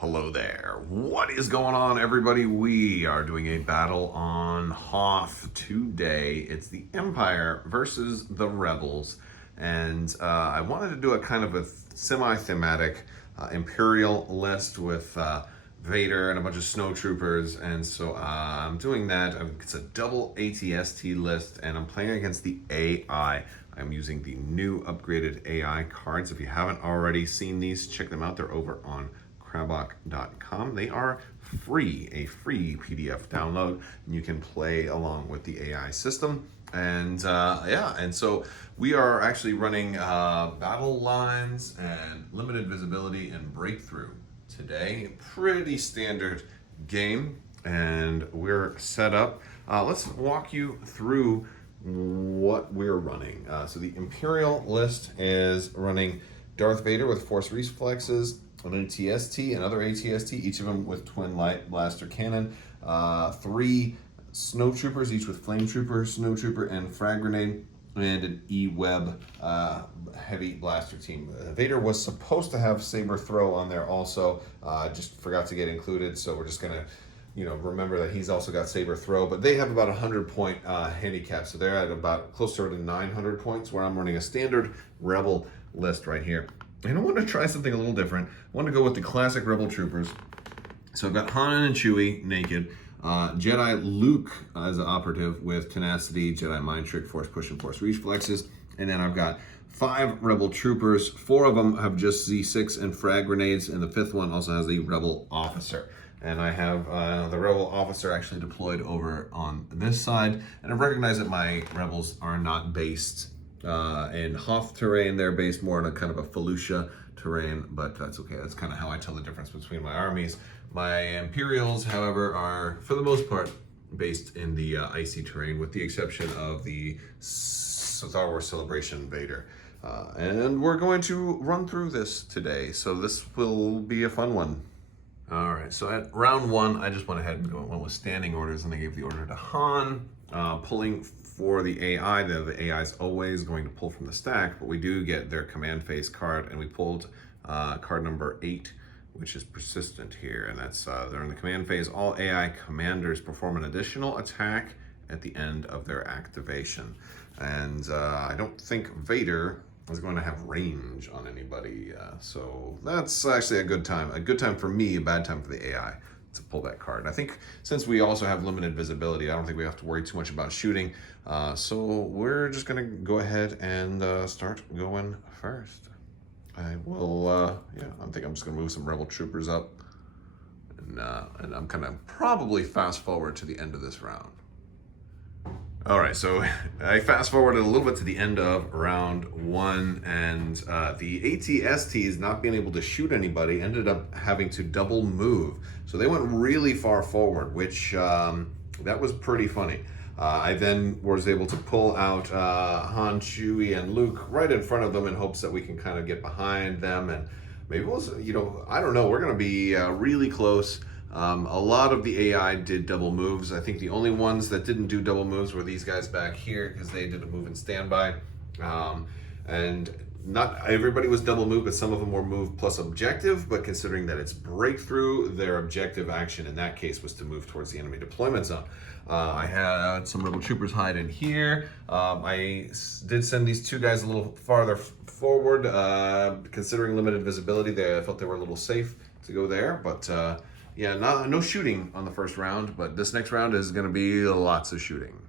Hello there. What is going on, everybody? We are doing a battle on Hoth today. It's the Empire versus the Rebels. And I wanted to do a kind of a semi-thematic Imperial list with Vader and a bunch of snowtroopers. And so I'm doing that. It's a double ATST list, and I'm playing against the AI. I'm using the new upgraded AI cards. If you haven't already seen these, check them out. They're over on Crabbok.com. They are free, a free PDF download, and you can play along with the AI system. And and so we are actually running battle lines and limited visibility and breakthrough today. Pretty standard game, and we're set up. Let's walk you through what we're running. So the Imperial list is running Darth Vader with Force Reflexes, an ATST, another ATST, each of them with twin light blaster cannon, 3 snowtroopers, each with flame trooper, snowtrooper, and frag grenade, and an E-web heavy blaster team. Vader was supposed to have saber throw on there also, just forgot to get included, so we're just gonna remember that he's also got saber throw, but they have about 100-point handicap, so they're at about closer to 900 points, where I'm running a standard Rebel list right here. And I want to try something a little different. I want to go with the classic Rebel troopers. So I've got Han and Chewie naked, Jedi Luke as an operative with tenacity, Jedi mind trick, force push, and force reflexes, and then I've got 5 Rebel troopers. 4 of them have just Z6 and frag grenades, and the 5th one also has a Rebel officer. And I have the Rebel officer actually deployed over on this side, and I recognize that my Rebels are not based in Hoth terrain. They're based more in a kind of a Felucia terrain, but that's okay. That's kind of how I tell the difference between my armies. My Imperials, however, are for the most part based in the icy terrain, with the exception of the Star Wars Celebration Vader. And we're going to run through this today, so this will be a fun one. All right, so at round 1, I just went ahead and went with standing orders, and I gave the order to Han, pulling for the AI. The AI is always going to pull from the stack, but we do get their command phase card, and we pulled card number 8, which is persistent here, and that's they're in the command phase. All AI commanders perform an additional attack at the end of their activation, and I don't think Vader is going to have range on anybody, so that's actually a good time for me, a bad time for the AI to pull that card. I think since we also have limited visibility, I don't think we have to worry too much about shooting, so we're just gonna go ahead and start going first. I will, I think I'm just gonna move some Rebel troopers up, and I'm gonna probably fast forward to the end of this round. All right, so I fast forwarded a little bit to the end of round 1, and the ATSTs not being able to shoot anybody ended up having to double move. So they went really far forward, which that was pretty funny. I then was able to pull out Han, Chewie, and Luke right in front of them in hopes that we can kind of get behind them, and maybe we'll, I don't know, we're gonna be really close. A lot of the AI did double moves. I think the only ones that didn't do double moves were these guys back here, because they did a move in standby. And not everybody was double move, but some of them were move plus objective. But considering that it's breakthrough, their objective action in that case was to move towards the enemy deployment zone. I had some Rebel troopers hide in here. I did send these 2 guys a little farther forward. Considering limited visibility, I felt they were a little safe to go there, but yeah, no shooting on the first round, but this next round is going to be lots of shooting.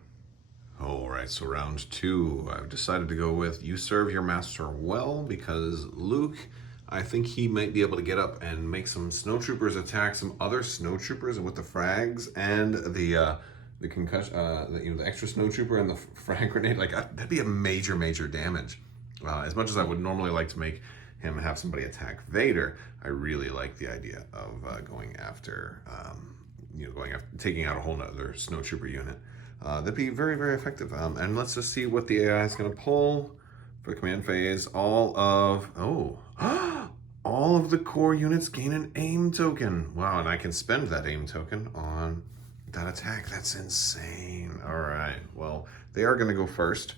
All right, so round 2, I've decided to go with you serve your master well, because Luke, I think he might be able to get up and make some snowtroopers attack some other snowtroopers with the frags and the concussion, the extra snowtrooper and the frag grenade. Like that'd be a major damage. As much as I would normally like to make him have somebody attack Vader, I really like the idea of going after, taking out a whole other snowtrooper unit. That'd be very effective. And let's just see what the AI is going to pull for the command phase. All of the core units gain an aim token. Wow, and I can spend that aim token on that attack. That's insane. All right, well, they are going to go first.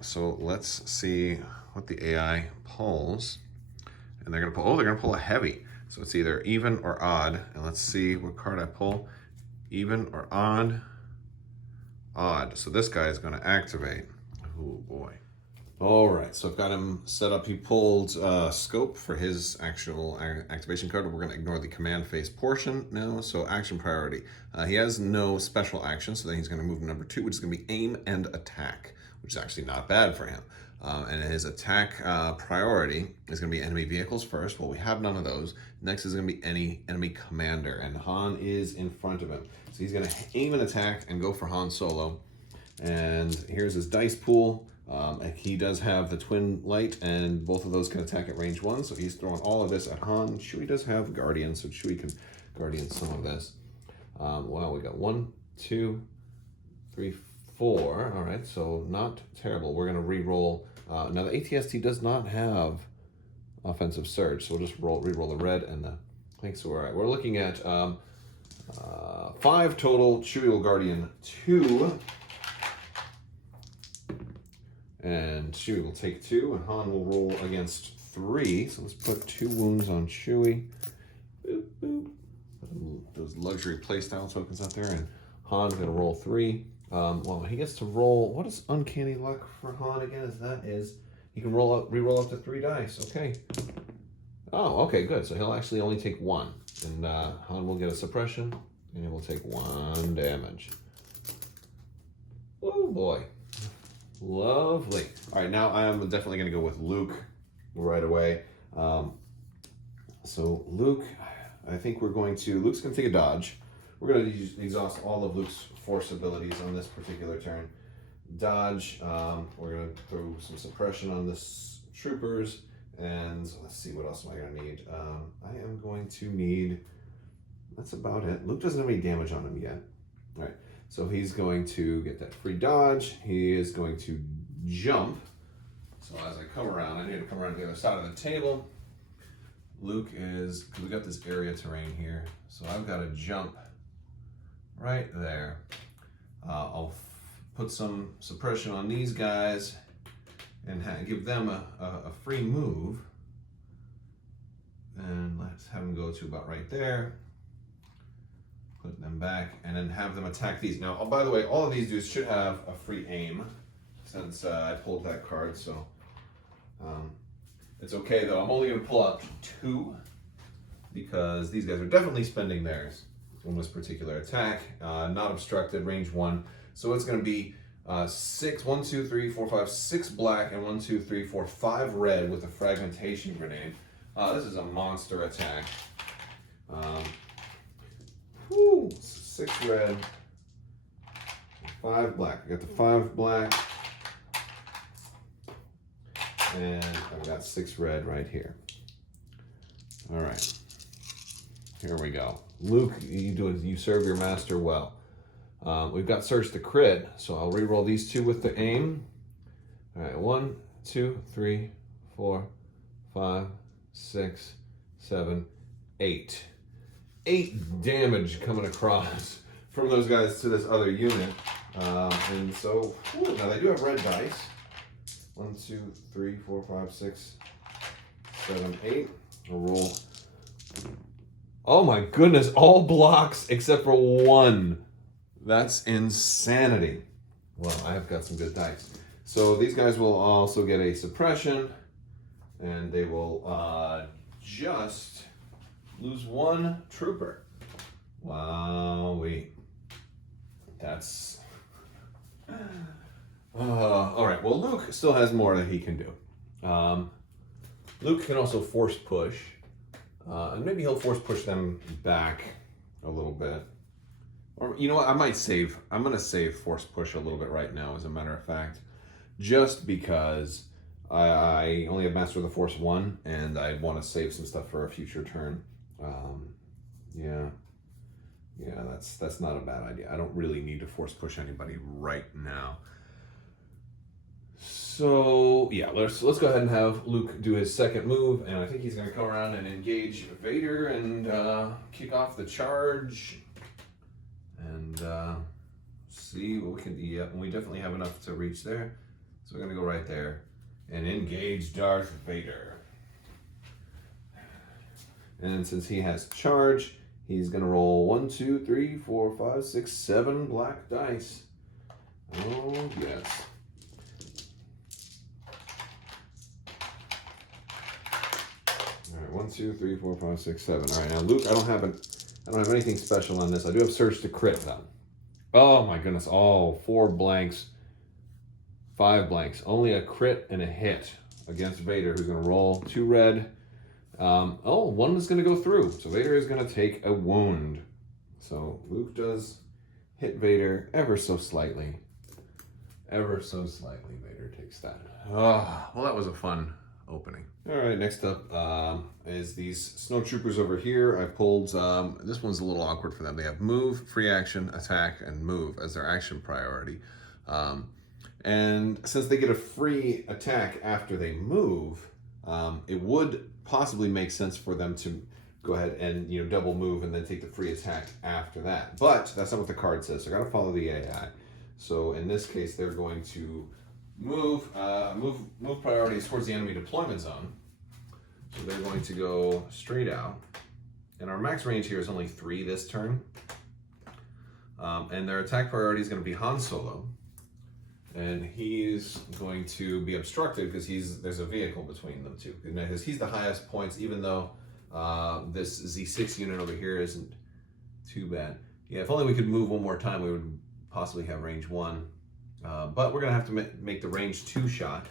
So let's see what the AI pulls. And they're gonna pull, oh, they're gonna pull a heavy. So it's either even or odd. And let's see what card I pull. Even or odd? Odd. So this guy is gonna activate. Oh boy. All right, so I've got him set up. He pulled scope for his actual activation card. We're gonna ignore the command phase portion now. So action priority. He has no special action, so then he's gonna move to number 2, which is gonna be aim and attack, which is actually not bad for him. And his attack priority is gonna be enemy vehicles first. Well, we have none of those. Next is gonna be any enemy commander, and Han is in front of him. So he's gonna aim and attack and go for Han Solo. And here's his dice pool. He does have the twin light, and both of those can attack at range 1, so he's throwing all of this at Han. Chewie does have Guardian, so Chewie can Guardian some of this. Wow, we got 1, 2, 3, 4. All right, so not terrible. We're going to re-roll. Now, the ATST does not have offensive surge, so we'll just re-roll the red and the pink. So, all right, we're looking at 5 total. Chewie will Guardian 2. And Chewie will take 2, and Han will roll against 3. So let's put 2 wounds on Chewie. Boop, boop. Those luxury playstyle tokens out there, and Han's gonna roll 3. Well, he gets to roll. What is uncanny luck for Han again? He can re-roll up to 3 dice. Okay. Oh, okay, good. So he'll actually only take 1, and Han will get a suppression, and he will take 1 damage. Oh boy. Lovely. All right, now I am definitely going to go with Luke right away. So Luke, I think Luke's going to take a dodge. We're going to exhaust all of Luke's force abilities on this particular turn. Dodge, we're going to throw some suppression on this troopers, and let's see, what else am I going to need? I am going to need, that's about it. Luke doesn't have any damage on him yet. All right. So he's going to get that free dodge. He is going to jump. So as I come around, I need to come around to the other side of the table. Luke is, because we got this area terrain here, so I've got to jump right there. I'll put some suppression on these guys and give them a free move. And let's have them go to about right there. Put them back, and then have them attack these. Now, oh, by the way, all of these dudes should have a free aim, since I pulled that card, so it's okay, though. I'm only going to pull out 2, because these guys are definitely spending theirs on this particular attack. Not obstructed, range 1. So it's going to be 6, 1, 2, 3, 4, 5, 6 black, and 1, 2, 3, 4, 5 red with a fragmentation grenade. This is a monster attack. 6 red, 5 black. I got the 5 black, and I've got 6 red right here. All right, here we go. Luke, you serve your master well. We've got Search the Crit, so I'll re-roll these 2 with the aim. All right, 1, 2, 3, 4, 5, 6, 7, 8. 8 damage coming across from those guys to this other unit. And so, now they do have red dice. 1, 2, 3, 4, 5, 6, 7, 8. I'll roll. Oh my goodness, all blocks except for 1. That's insanity. Well, I've got some good dice. So these guys will also get a suppression, and they will just lose 1 trooper. Wowee. That's... all right, well, Luke still has more that he can do. Luke can also force push. And maybe he'll force push them back a little bit. Or, you know what, I might save. I'm going to save force push a little bit right now, as a matter of fact. Just because I only have Master of the Force 1, and I want to save some stuff for a future turn. Yeah, that's not a bad idea. I don't really need to force push anybody right now. So yeah, let's go ahead and have Luke do his second move, and I think he's going to come around and engage Vader and kick off the charge, and see what we can. Yeah, we definitely have enough to reach there, so we're going to go right there and engage Darth Vader. And since he has charge, he's gonna roll 1, 2, 3, 4, 5, 6, 7 black dice. Oh yes. All right, 1, 2, 3, 4, 5, 6, 7. All right, now Luke, I don't have anything special on this. I do have Surge to crit though. Oh my goodness! Oh, 4 blanks, 5 blanks. Only a crit and a hit against Vader, who's gonna roll 2 red. One is going to go through. So Vader is going to take a wound. So Luke does hit Vader ever so slightly. Ever so slightly, Vader takes that. Oh, well, that was a fun opening. All right, next up is these snowtroopers over here. I pulled, this one's a little awkward for them. They have move, free action, attack, and move as their action priority. And since they get a free attack after they move, it would possibly make sense for them to go ahead and double move and then take the free attack after that. But that's not what the card says. So I got to follow the AI. So in this case, they're going to move priorities towards the enemy deployment zone. So they're going to go straight out, and our max range here is only 3 this turn. And their attack priority is going to be Han Solo. And he's going to be obstructed because there's a vehicle between them two. Because he's the highest points, even though this Z6 unit over here isn't too bad. Yeah, if only we could move one more time, we would possibly have range 1. But we're going to have to make the range 2 shot.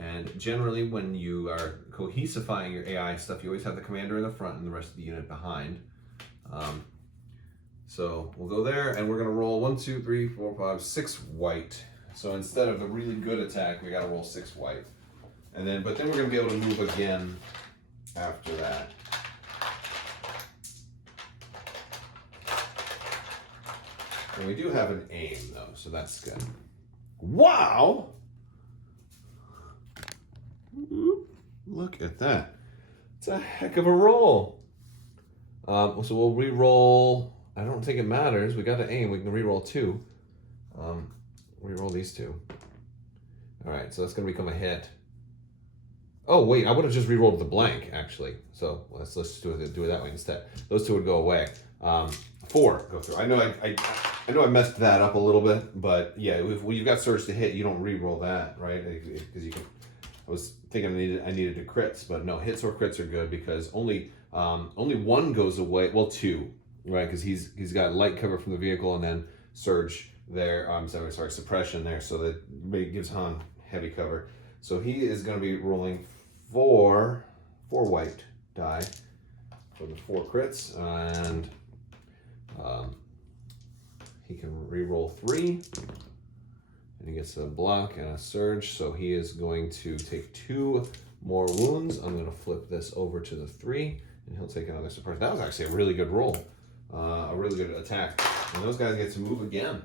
And generally, when you are cohesifying your AI stuff, you always have the commander in the front and the rest of the unit behind. So we'll go there, and we're going to roll 1, 2, 3, 4, 5, 6 white. So instead of the really good attack, we got to roll 6 white. But then we're going to be able to move again after that. And we do have an aim, though, so that's good. Wow! Look at that. It's a heck of a roll. So we'll re-roll. I don't think it matters. We got to aim. We can re-roll 2. Re-roll these 2. All right, so that's going to become a hit. Oh, wait, I would have just re-rolled the blank, actually. So let's do it that way instead. Those 2 would go away. 4 go through. I know I messed that up a little bit, but yeah, when you've got surge to hit, you don't re-roll that, right? Because you can. I was thinking I needed to crits, but no, hits or crits are good because only 1 goes away. Well, 2, right? Because he's got light cover from the vehicle and then surge there. I'm sorry, suppression there, so that gives Han heavy cover. So he is going to be rolling 4 white die for the 4 crits, and he can re-roll 3, and he gets a block and a surge. So he is going to take 2 more wounds. I'm going to flip this over to the 3, and he'll take another suppression. That was actually a really good roll, a really good attack, and those guys get to move again.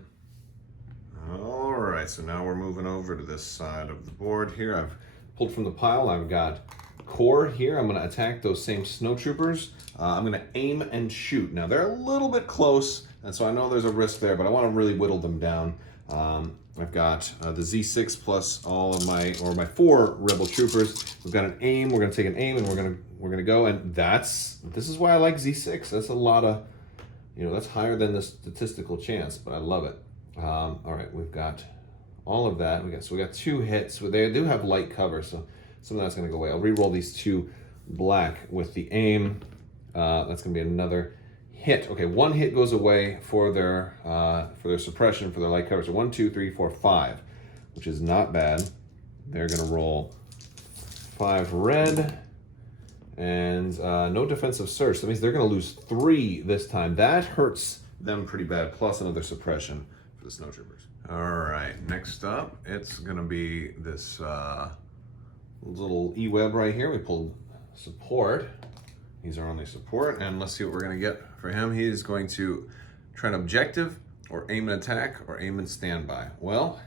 All right, so now we're moving over to this side of the board here. I've pulled from the pile. I've got core here. I'm going to attack those same snowtroopers. I'm going to aim and shoot. Now, they're a little bit close, and so I know there's a risk there, but I want to really whittle them down. I've got the Z6 plus all of my 4 rebel troopers. We've got an aim. We're going to take an aim, and we're gonna go. And this is why I like Z6. That's a lot of, that's higher than the statistical chance, but I love it. All right, we've got all of that. We got 2 hits. They do have light cover, so some of that's going to go away. I'll re-roll these 2 black with the aim. That's going to be another hit. Okay, 1 hit goes away for their suppression, for their light cover. So 1, 2, 3, 4, 5, which is not bad. They're going to roll 5 red and no defensive surge. So that means they're going to lose 3 this time. That hurts them pretty bad, plus another suppression for the snowtroopers. All right, next up, it's going to be this little E-Web right here. We pulled support. He's our only support, and let's see what we're going to get for him. He is going to try an objective, or aim and attack, or aim and standby. Well,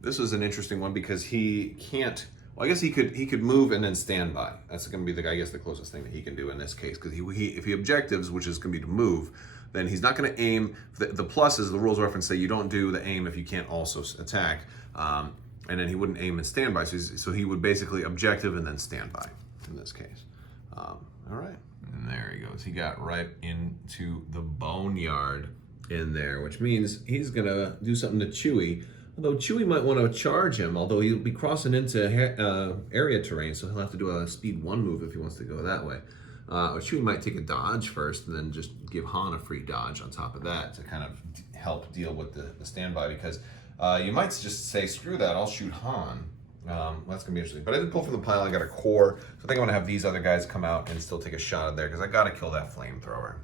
this was an interesting one because he can't. Well, I guess he could move and then stand by. That's going to be the closest thing that he can do in this case. Because if he objectives, which is going to be to move, then he's not going to aim. The pluses, the rules reference say you don't do the aim if you can't also attack. And then he wouldn't aim and stand by. So he would basically objective and then stand by in this case. All right. because he got right into the boneyard in there, which means he's gonna do something to Chewie. Although Chewie might want to charge him, although he'll be crossing into area terrain, so he'll have to do a speed 1 move if he wants to go that way. Or Chewie might take a dodge first and then just give Han a free dodge on top of that to kind of help deal with the standby, because you might just say, screw that, I'll shoot Han. That's gonna be interesting. But I did pull from the pile, I got a core, so I think I'm gonna have these other guys come out and still take a shot at there, because I gotta kill that flamethrower.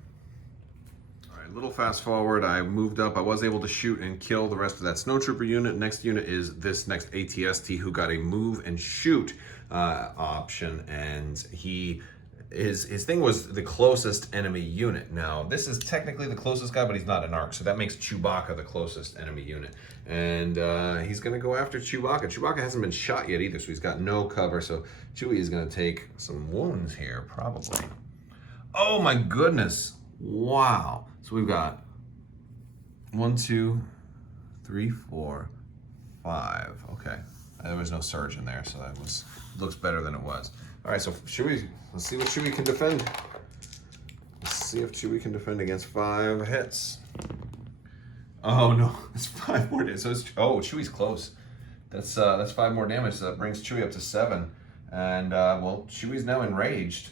Alright, little fast forward, I moved up, I was able to shoot and kill the rest of that snowtrooper unit. Next unit is this next ATST, who got a move and shoot option, and his thing was the closest enemy unit. Now, this is technically the closest guy, but he's not an ARC, so that makes Chewbacca the closest enemy unit. And he's gonna go after Chewbacca. Chewbacca hasn't been shot yet either, so he's got no cover, so Chewie is gonna take some wounds here, probably. Oh my goodness, wow. So we've got 1, 2, 3, 4, 5, okay. There was no surge in there, so that looks better than it was. All right, so Chewie, let's see what Chewie can defend. Let's see if Chewie can defend against 5 hits. Oh no, it's 5 more damage. So Chewie's close. That's 5 more damage. So that brings Chewie up to 7. And well, Chewie's now enraged.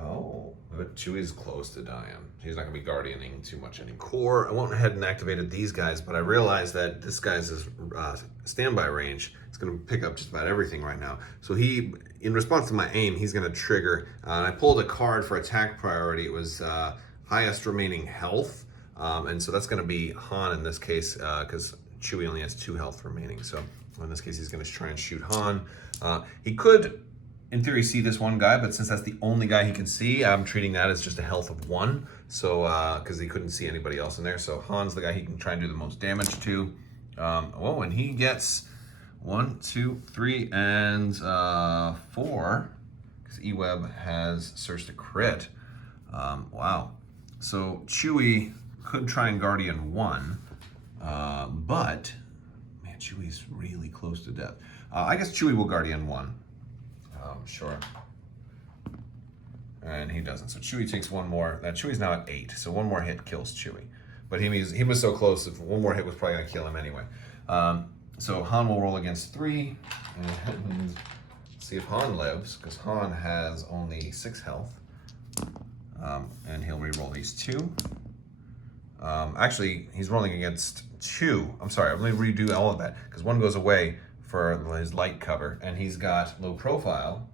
Oh, but Chewie's close to dying. He's not gonna be guardianing too much anymore. Core, I went ahead and activated these guys, but I realized that this guy's standby range is gonna pick up just about everything right now. So he, in response to my aim, he's gonna trigger, and I pulled a card for attack priority. It was highest remaining health. And so that's gonna be Han in this case, because Chewie only has 2 health remaining. So in this case, he's gonna try and shoot Han. He could, in theory, see this one guy, but since that's the only guy he can see, I'm treating that as just a health of 1. So, because he couldn't see anybody else in there. So Han's the guy he can try and do the most damage to. Oh, and he gets 1, 2, 3, and 4, because E-Web has Search to Crit. Wow. So Chewie could try and Guardian 1, but man, Chewie's really close to death. I guess Chewie will Guardian 1. Sure. And he doesn't. So Chewie takes 1 more. Now Chewie's now at 8, so 1 more hit kills Chewie. But he was so close, if 1 more hit was probably gonna kill him anyway. So Han will roll against 3, and see if Han lives, because Han has only 6 health. And he'll re-roll these 2. Actually, he's rolling against 2. I'm sorry, I'm gonna redo all of that, because 1 goes away for his light cover, and he's got low profile,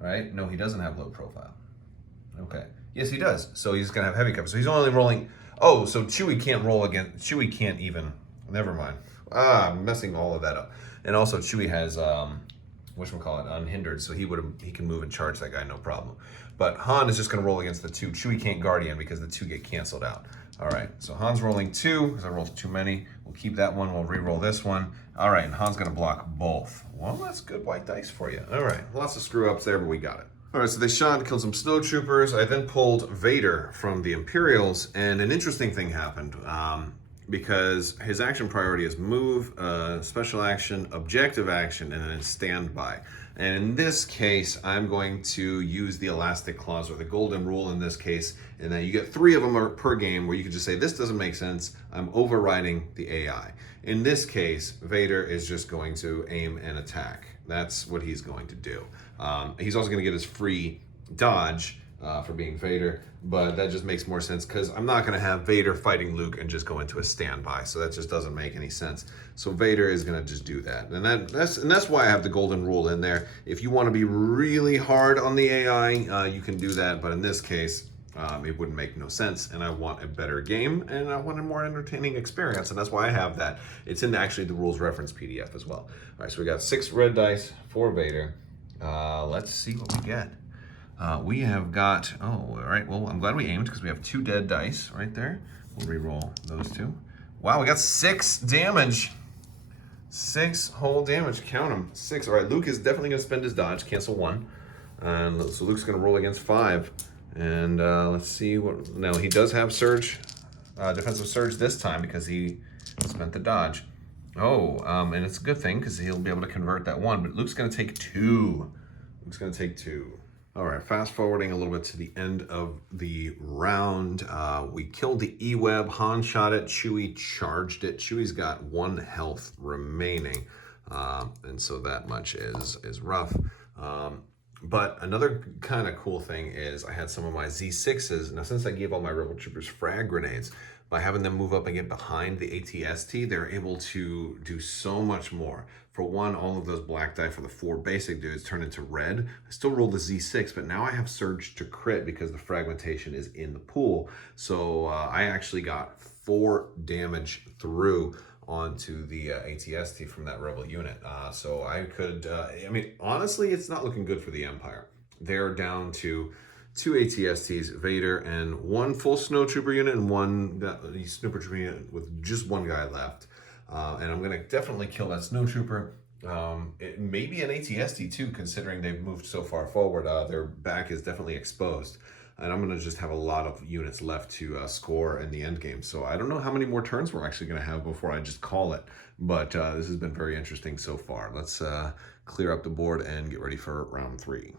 right? No, he doesn't have low profile. Okay, yes he does. So he's gonna have heavy cover. So he's only rolling, oh, so Chewie can't roll again. Chewie can't even, never mind. I'm messing all of that up. And also Chewie has, whatchamacallit, unhindered, so he can move and charge that guy, no problem. But Han is just gonna roll against the 2. Chewie can't Guardian because the 2 get canceled out. All right, so Han's rolling 2, because I rolled too many. We'll keep that one, we'll re-roll this one. All right, and Han's gonna block both. Well, that's good white dice for you. All right, lots of screw ups there, but we got it. All right, so they shot and killed some snowtroopers. I then pulled Vader from the Imperials, and an interesting thing happened. Because his action priority is move, special action, objective action, and then standby. And in this case, I'm going to use the elastic clause, or the golden rule in this case, and then you get 3 of them per game, where you can just say, this doesn't make sense, I'm overriding the AI. In this case, Vader is just going to aim and attack. That's what he's going to do. He's also gonna get his free dodge, for being Vader, but that just makes more sense because I'm not going to have Vader fighting Luke and just go into a standby, so that just doesn't make any sense. So Vader is going to just do that, and that's why I have the golden rule in there. If you want to be really hard on the AI, you can do that, but in this case, it wouldn't make no sense, and I want a better game, and I want a more entertaining experience, and that's why I have that. It's in actually the rules reference PDF as well. All right, so we got 6 red dice for Vader. Let's see what we get. We have got, oh, all right, well, I'm glad we aimed because we have 2 dead dice right there. We'll re-roll those 2. Wow, we got 6 damage. 6 whole damage, count them, 6. All right, Luke is definitely gonna spend his dodge, cancel 1. And so Luke's gonna roll against 5. And let's see what, no, he does have surge, defensive surge this time because he spent the dodge. Oh, and it's a good thing because he'll be able to convert that 1, but Luke's gonna take 2. Luke's gonna take 2. All right, fast forwarding a little bit to the end of the round. We killed the E-Web. Han shot it. Chewie charged it. Chewie's got 1 health remaining, and so that much is rough. But another kind of cool thing is I had some of my Z6s. Now, since I gave all my Rebel Troopers frag grenades, by having them move up and get behind the ATST, they're able to do so much more. For one, all of those black die for the 4 basic dudes turn into red. I still rolled the Z6, but now I have surge to crit because the fragmentation is in the pool. So I actually got 4 damage through onto the ATST from that rebel unit. So I could, I mean, honestly, it's not looking good for the Empire. They're down to 2 ATSTs, Vader, and 1 full snowtrooper unit and 1 snowtrooper unit with just 1 guy left. And I'm going to definitely kill that snowtrooper. It may be an ATST too, considering they've moved so far forward. Their back is definitely exposed. And I'm going to just have a lot of units left to score in the end game. So I don't know how many more turns we're actually going to have before I just call it. But this has been very interesting so far. Let's clear up the board and get ready for round 3.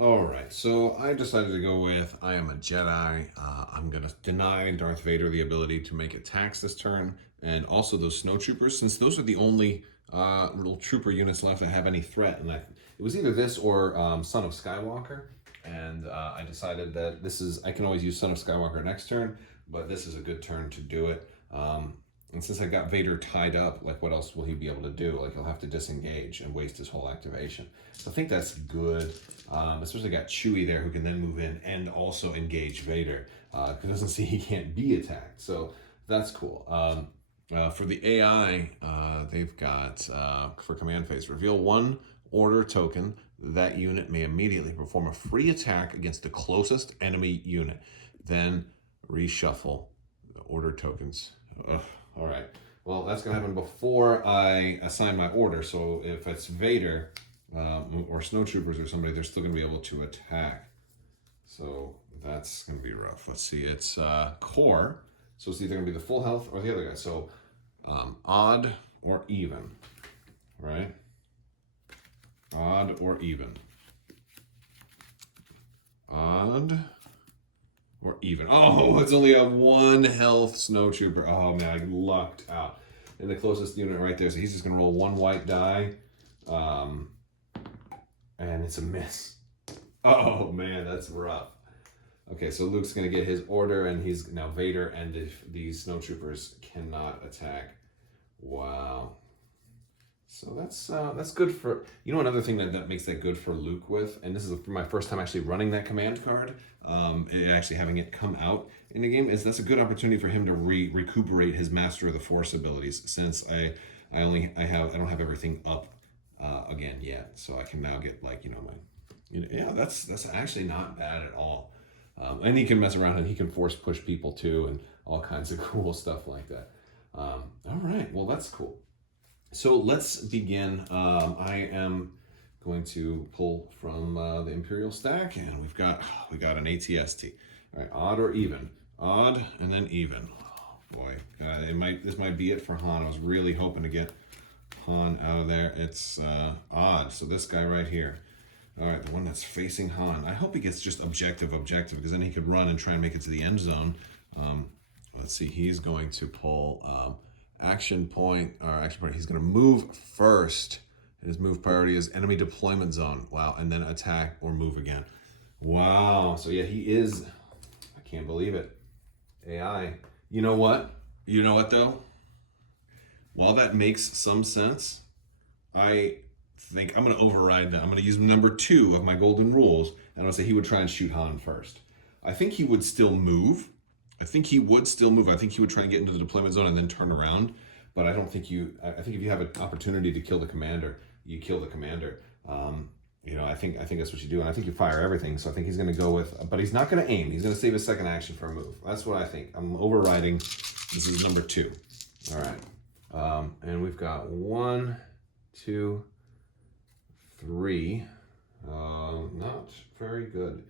All right, so I decided to go with I am a Jedi. I'm going to deny Darth Vader the ability to make attacks this turn, and also those snowtroopers, since those are the only little trooper units left that have any threat. And it was either this or Son of Skywalker, and I decided that I can always use Son of Skywalker next turn, but this is a good turn to do it. And since I got Vader tied up, like, what else will he be able to do? Like, he'll have to disengage and waste his whole activation. So I think that's good. Especially got Chewie there, who can then move in and also engage Vader. Because doesn't see he can't be attacked. So that's cool. For the AI, they've got, for command phase, reveal 1 order token. That unit may immediately perform a free attack against the closest enemy unit. Then reshuffle the order tokens. Ugh. All right, well, that's going to happen before I assign my order. So if it's Vader or snowtroopers or somebody, they're still going to be able to attack. So that's going to be rough. Let's see, it's core. So it's either going to be the full health or the other guy. So odd or even, right? Odd or even. Odd or even. Oh, it's only a 1 health snowtrooper. Oh man, I lucked out. And the closest unit right there. So he's just gonna roll 1 white die. And it's a miss. Oh man, that's rough. Okay, so Luke's gonna get his order, and he's now Vader, and if these snowtroopers cannot attack. Wow. So that's good for, another thing that makes that good for Luke with, and this is my first time actually running that command card, actually having it come out in the game, is that's a good opportunity for him to recuperate his Master of the Force abilities, since I don't have everything up again yet, so I can now get that's actually not bad at all. And he can mess around and he can force push people too, and all kinds of cool stuff like that. All right, well, that's cool. So let's begin. I am going to pull from the Imperial stack, and we got an ATST. All right, odd or even? Odd and then even. Oh boy, this might be it for Han. I was really hoping to get Han out of there. It's odd. So this guy right here. All right, the one that's facing Han. I hope he gets just objective, because then he could run and try and make it to the end zone. Let's see, he's going to pull action point. He's going to move first. His move priority is enemy deployment zone. Wow, and then attack or move again. Wow, so yeah, he is, I can't believe it. AI. You know what? You know what though? While that makes some sense, I think I'm going to override that. I'm going to use number 2 of my golden rules, and I'm going to say he would try and shoot Han first. I think he would still move. I think he would try and get into the deployment zone and then turn around. But I think if you have an opportunity to kill the commander, you kill the commander. I think that's what you do. And I think you fire everything. So I think he's going to go with, but he's not going to aim. He's going to save his second action for a move. That's what I think. I'm overriding. This is number 2. All right. And we've got 1, 2, 3. Not very good.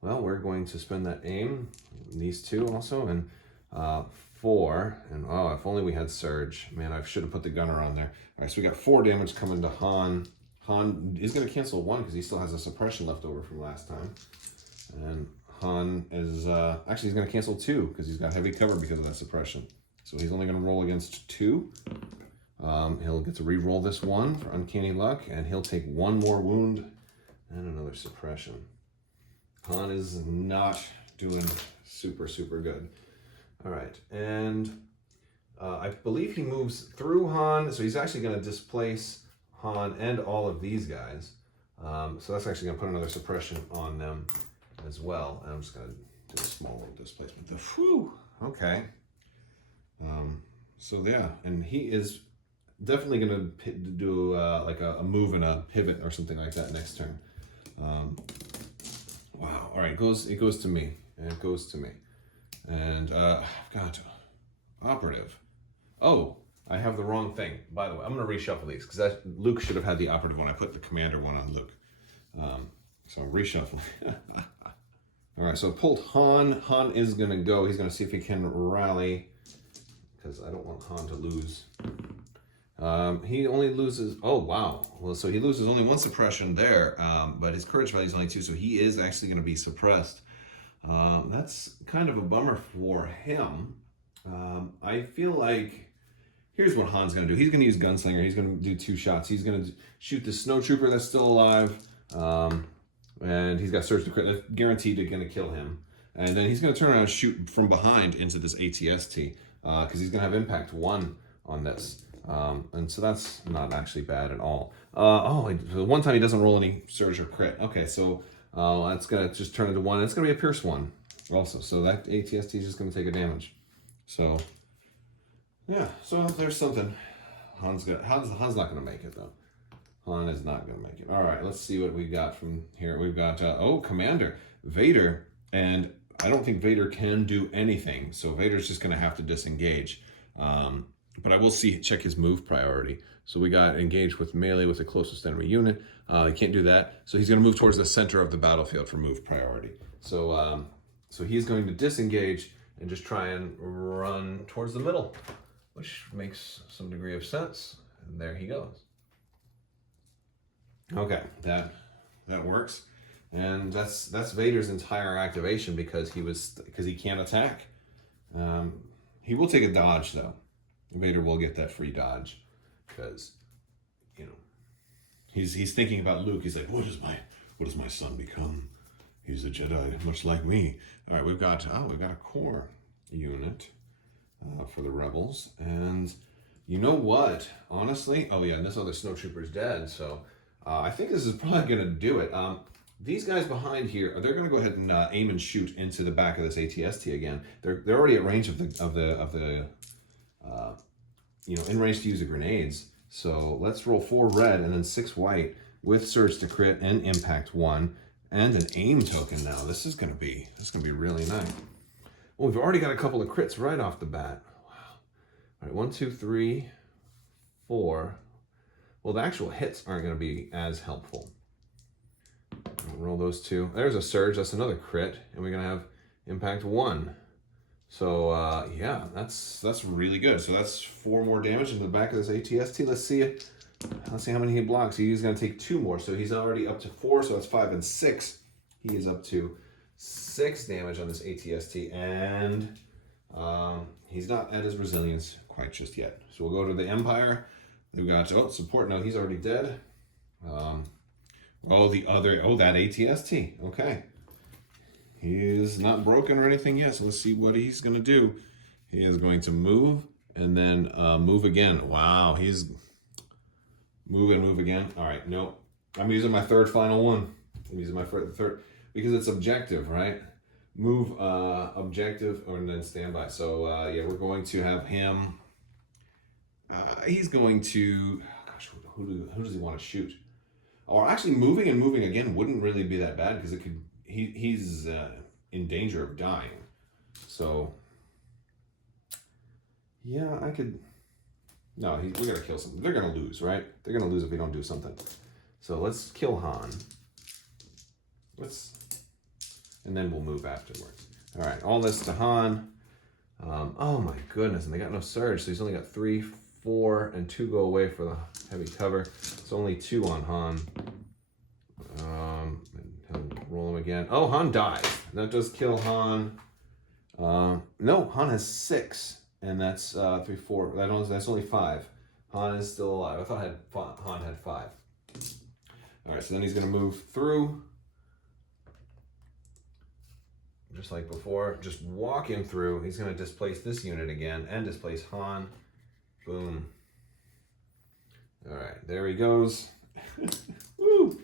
Well, we're going to spend that aim, these 2 also, and 4. And if only we had surge. Man, I should have put the gunner on there. All right, so we got 4 damage coming to Han. Han is going to cancel 1 because he still has a suppression left over from last time. And Han is, actually he's going to cancel 2 because he's got heavy cover because of that suppression. So he's only going to roll against 2. He'll get to re-roll this 1 for uncanny luck, and he'll take 1 more wound and another suppression. Han is not doing super, super good. All right, and I believe he moves through Han, so he's actually going to displace Han and all of these guys. So that's actually going to put another suppression on them as well. And I'm just going to do a small little displacement. Whew, okay. So yeah, and he is definitely going to do like a move and a pivot or something like that next turn. Wow. All right, it goes to me. It goes to me. And I've got operative. Oh, I have the wrong thing. By the way, I'm going to reshuffle these because Luke should have had the operative one. I put the commander one on Luke. So reshuffle. All right, so I pulled Han. Han is going to go. He's going to see if he can rally because I don't want Han to lose. He only loses, oh wow. Well, so he loses only 1 suppression there, but his courage value is only 2, so he is actually going to be suppressed. That's kind of a bummer for him. I feel like, here's what Han's going to do. He's going to use Gunslinger. He's going to do 2 shots. He's going to shoot the Snowtrooper that's still alive, and he's got Surge to crit. That's guaranteed to going to kill him. And then he's going to turn around and shoot from behind into this ATST, because he's going to have impact 1 on this. And so that's not actually bad at all. The one time he doesn't roll any Surge or crit. Okay, so that's going to just turn into 1. It's going to be a Pierce 1 also. So that ATST is just going to take a damage. So, yeah, so there's something. Han's not going to make it, though. Han is not going to make it. All right, let's see what we got from here. We've got, Commander, Vader, and I don't think Vader can do anything. So Vader's just going to have to disengage. But I will check his move priority. So we got engaged with melee with the closest enemy unit. He can't do that. So he's going to move towards the center of the battlefield for move priority. So so he's going to disengage and just try and run towards the middle, which makes some degree of sense. And there he goes. Okay, that works. And that's Vader's entire activation because he can't attack. He will take a dodge though. Vader will get that free dodge because, he's thinking about Luke. He's like, what does my son become? He's a Jedi, much like me. All right, we've got a core unit for the rebels, and you know what? Honestly, oh yeah, and this other snowtrooper's dead, so I think this is probably gonna do it. These guys behind here, they're gonna go ahead and aim and shoot into the back of this ATST again. They're already at range of the in range to use the grenades. So let's roll 4 red and then 6 white with Surge to crit and impact 1 and an aim token now. This is gonna be really nice. Well, we've already got a couple of crits right off the bat. Wow. All right, 1, 2, 3, 4. Well, the actual hits aren't gonna be as helpful. Roll those 2. There's a Surge, that's another crit, and we're gonna have impact 1. So yeah, that's really good. So that's 4 more damage in the back of this ATST. Let's see how many he blocks. He's going to take 2 more, so he's already up to 4. So that's 5 and 6. He is up to 6 damage on this ATST, and he's not at his resilience quite just yet. So we'll go to the Empire. We've got support. No, he's already dead. That ATST. Okay. He's not broken or anything yet, so let's see what he's going to do. He is going to move and then move again. Wow, he's move again. All right, nope. I'm using my third final one. I'm using my third because it's objective, right? Move, objective, and then standby. So yeah, we're going to have him. He's going to. Gosh, who does he want to shoot? Or actually, moving and moving again wouldn't really be that bad because it could. He's in danger of dying. So, yeah, I could... No, we gotta kill something. They're gonna lose, right? They're gonna lose if we don't do something. So let's kill Han. And then we'll move afterwards. All right, all this to Han. Oh my goodness, and they got no Surge, so he's only got 3, 4, and 2 go away for the heavy cover. It's only 2 on Han. And he'll roll him again. Oh, Han dies. That does kill Han. No, Han has 6, and that's 3, 4. That's only 5. Han is still alive. I thought Han had 5. All right, so then he's going to move through. Just like before, just walk him through. He's going to displace this unit again and displace Han. Boom. All right, there he goes. Woo!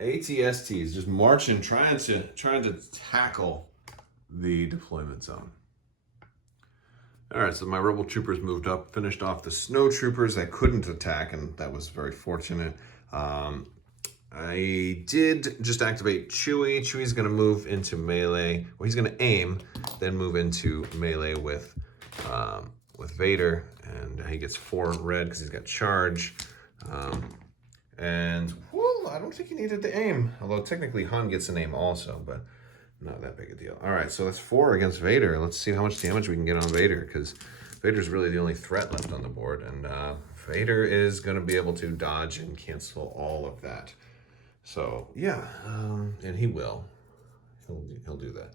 ATSTs just marching, trying to tackle the deployment zone. All right, so my Rebel troopers moved up, finished off the snow troopers that couldn't attack, and that was very fortunate. I did just activate Chewie. Chewie's going to move into melee. Well, he's going to aim, then move into melee with Vader, and he gets 4 red because he's got charge. And well, I don't think he needed to aim, although technically Han gets an aim also, but not that big a deal. All right, so that's 4 against Vader. Let's see how much damage we can get on Vader, because Vader's really the only threat left on the board, and Vader is going to be able to dodge and cancel all of that. So yeah, and he will. He'll do that.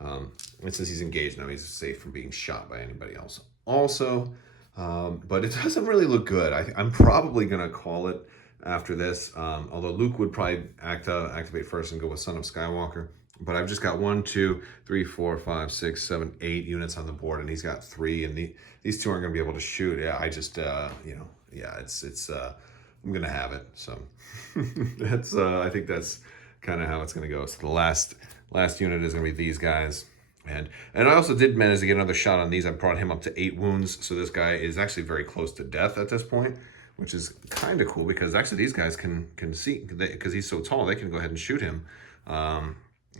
And since he's engaged now, he's safe from being shot by anybody else. Also, but it doesn't really look good. I'm probably gonna call it after this. Although Luke would probably activate first and go with Son of Skywalker. But I've just got 1, 2, 3, 4, 5, 6, 7, 8 units on the board, and he's got 3, and these 2 aren't gonna be able to shoot. Yeah, I just it's I'm gonna have it. So that's I think that's kind of how it's gonna go. So the last unit is gonna be these guys, and I also did manage to get another shot on these. I brought him up to 8 wounds, so this guy is actually very close to death at this point, which is kind of cool because actually these guys can see, because he's so tall, they can go ahead and shoot him.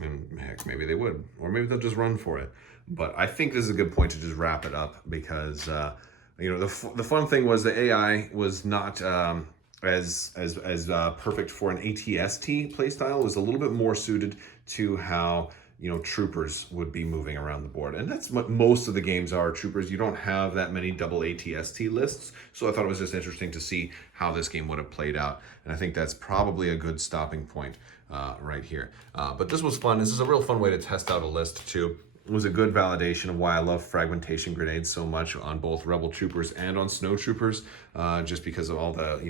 And heck, maybe they would, or maybe they'll just run for it. But I think this is a good point to just wrap it up because the fun thing was the AI was not as perfect for an ATST playstyle. It was a little bit more suited to how troopers would be moving around the board, and that's what most of the games are. Troopers, you don't have that many double ATST lists, so I thought it was just interesting to see how this game would have played out, and I think that's probably a good stopping point right here. But this was fun. This is a real fun way to test out a list too. It was a good validation of why I love fragmentation grenades so much on both Rebel troopers and on snow troopers, just because of all the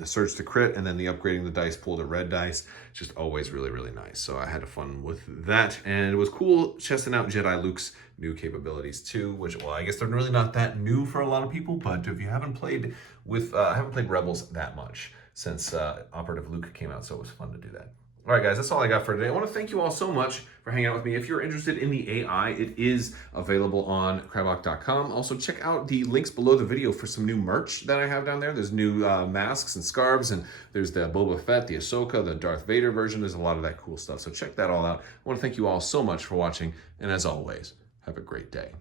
the surge to crit and then the upgrading the dice pool to red dice. Just always really, really nice. So I had fun with that, and it was cool testing out Jedi Luke's new capabilities too, which, well, I guess they're really not that new for a lot of people, but if you haven't played with Rebels that much since Operative Luke came out, so it was fun to do that. All right, guys, that's all I got for today. I want to thank you all so much for hanging out with me. If you're interested in the AI, it is available on Crabbok.com. Also, check out the links below the video for some new merch that I have down there. There's new masks and scarves, and there's the Boba Fett, the Ahsoka, the Darth Vader version. There's a lot of that cool stuff, so check that all out. I want to thank you all so much for watching, and as always, have a great day.